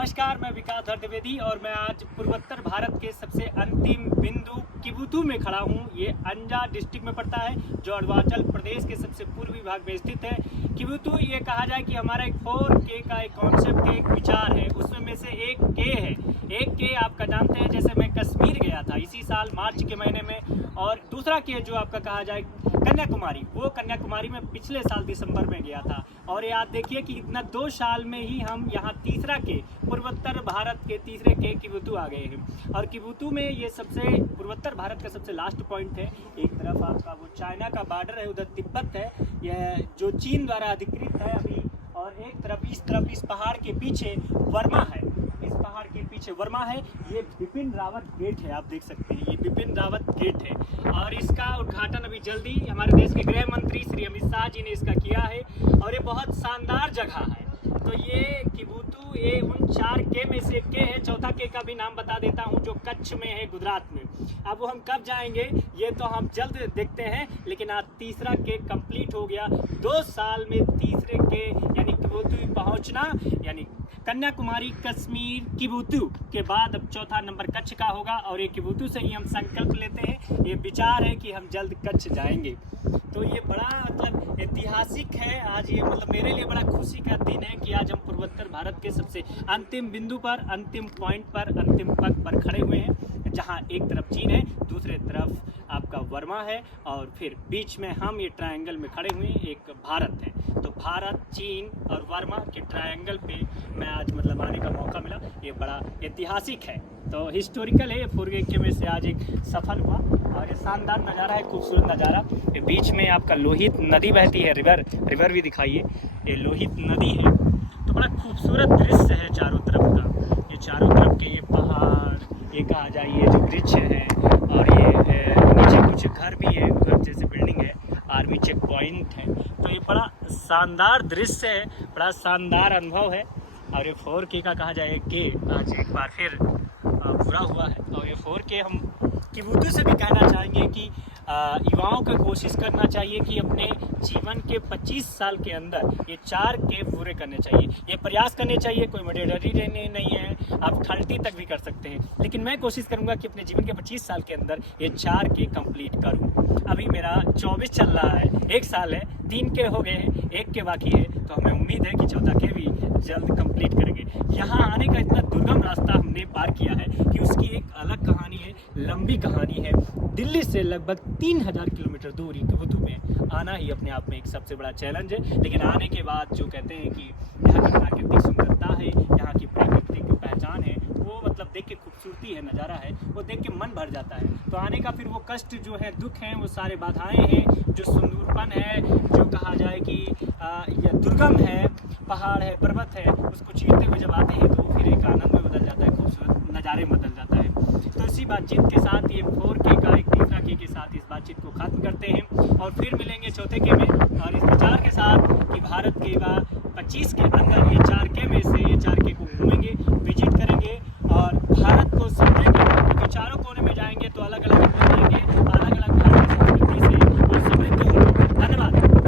नमस्कार, मैं विकास द्विवेदी और मैं आज पूर्वोत्तर भारत के सबसे अंतिम बिंदु किबुतु में खड़ा हूँ। ये अंजा डिस्ट्रिक्ट में पड़ता है जो अरुणाचल प्रदेश के सबसे पूर्वी भाग में स्थित है। किबुतु ये कहा जाए कि हमारा एक 4K का एक कॉन्सेप्ट है, एक विचार है, उसमें में से एक के है। एक के आपका जानते हैं, जैसे मैं कश्मीर गया था इसी साल मार्च के महीने में, और दूसरा के जो आपका कहा जाए कन्याकुमारी, वो कन्याकुमारी में पिछले साल दिसंबर में गया था। और याद देखिए कि इतना 2 साल में ही हम यहाँ तीसरा के पूर्वोत्तर भारत के तीसरे के किबुतु आ गए हैं। और किबुतु में ये सबसे पूर्वोत्तर भारत का सबसे लास्ट पॉइंट है। एक तरफ आपका वो चाइना का बॉर्डर है, उधर तिब्बत है, यह जो चीन द्वारा अधिकृत है अभी, और एक तरफ इस पहाड़ के पीछे वर्मा है। इस पहाड़ के पीछे वर्मा है। ये बिपिन रावत गेट है, आप देख सकते हैं, ये बिपिन रावत गेट है। और इसका उद्घाटन अभी जल्दी हमारे देश के गृह मंत्री श्री अमित शाह जी ने इसका किया है। और ये बहुत शानदार जगह है। तो ये किबुतु ये उन 4 के में से के है। चौथा के का भी नाम बता देता हूँ, जो कच्छ में है, गुजरात में। अब वो हम कब जाएंगे ये तो हम जल्द देखते हैं, लेकिन आज तीसरा के कंप्लीट हो गया। 2 साल में तीसरे के यानी किबुतु पहुँचना, यानी कन्याकुमारी, कश्मीर, किबुतु के बाद अब चौथा नंबर कच्छ का होगा। और ये किबुतु से ही हम संकल्प लेते हैं, ये विचार है कि हम जल्द कच्छ जाएंगे। तो ये बड़ा मतलब ऐतिहासिक है आज। ये मतलब मेरे लिए बड़ा खुशी का दिन है कि आज हम पूर्वोत्तर भारत के सबसे अंतिम बिंदु पर, अंतिम पॉइंट पर, अंतिम पग पर खड़े हुए हैं, जहाँ एक तरफ चीन है, दूसरे तरफ आपका वर्मा है, और फिर बीच में हम ये ट्रायंगल में खड़े हुए हैं, एक भारत है। तो भारत, चीन और वर्मा के ट्रायंगल पे मैं आज मतलब आने का मौका मिला। ये बड़ा ऐतिहासिक है, तो हिस्टोरिकल है। ये 4K में से आज एक सफल हुआ। और ये शानदार नज़ारा है, खूबसूरत नज़ारा। ये बीच में आपका लोहित नदी बहती है, रिवर भी दिखाइए, ये लोहित नदी है। तो बड़ा खूबसूरत दृश्य है चारों तरफ का। ये चारों तरफ के ये पहाड़, ये कहा जाए ये जो वृक्ष है, और ये नीचे कुछ घर भी है, घर जैसे बिल्डिंग है, आर्मी चेक पॉइंट है। तो ये बड़ा शानदार दृश्य है, बड़ा शानदार अनुभव है। और ये 4K का कहा जाए के आज एक बार फिर पूरा हुआ है। और ये 4K हम किबुतु से भी कहना चाहेंगे कि युवाओं को कोशिश करना चाहिए कि अपने जीवन के 25 साल के अंदर ये 4K पूरे करने चाहिए। ये प्रयास करने चाहिए, कोई मैंडेटरी नहीं है, आप 30 तक भी कर सकते हैं, लेकिन मैं कोशिश करूंगा कि अपने जीवन के 25 साल के अंदर ये 4K कंप्लीट करूं। अभी मेरा 24 चल रहा है, 1 साल है, 3 के हो गए हैं, 1 के बाकी है। तो हमें उम्मीद है कि चौथा के भी जल्द कंप्लीट करेंगे। यहाँ आने का इतना दुर्गम रास्ता हमने पार किया है कि उसकी एक अलग कहानी है, लंबी कहानी है। दिल्ली से लगभग 3000 किलोमीटर दूरी किबुतु में आना ही अपने आप में एक सबसे बड़ा चैलेंज है। लेकिन आने के बाद जो कहते हैं कि यहाँ की प्राकृतिक सुंदरता है, यहाँ की प्राकृतिक पहचान है, वो मतलब देख के खूबसूरती है, नज़ारा है, वो देख के मन भर जाता है। तो आने का फिर वो कष्ट जो है, दुख हैं, वो सारे बाधाएं हैं, जो सुंदरपन है, जो कहा जाए कि यह दुर्गम है, पहाड़ है, पर्वत है, उसको चीरते हुए जब आते हैं तो फिर एक आनंद में बदल जाता है, खूबसूरत नज़ारे में बदल जाता है। तो इसी बातचीत के साथ ये 4K का एक तीसरा के साथ इस बातचीत को खत्म करते हैं, और फिर मिलेंगे चौथे के में, और इस विचार के साथ कि भारत के 25 के अंदर ये 4K में से ये 4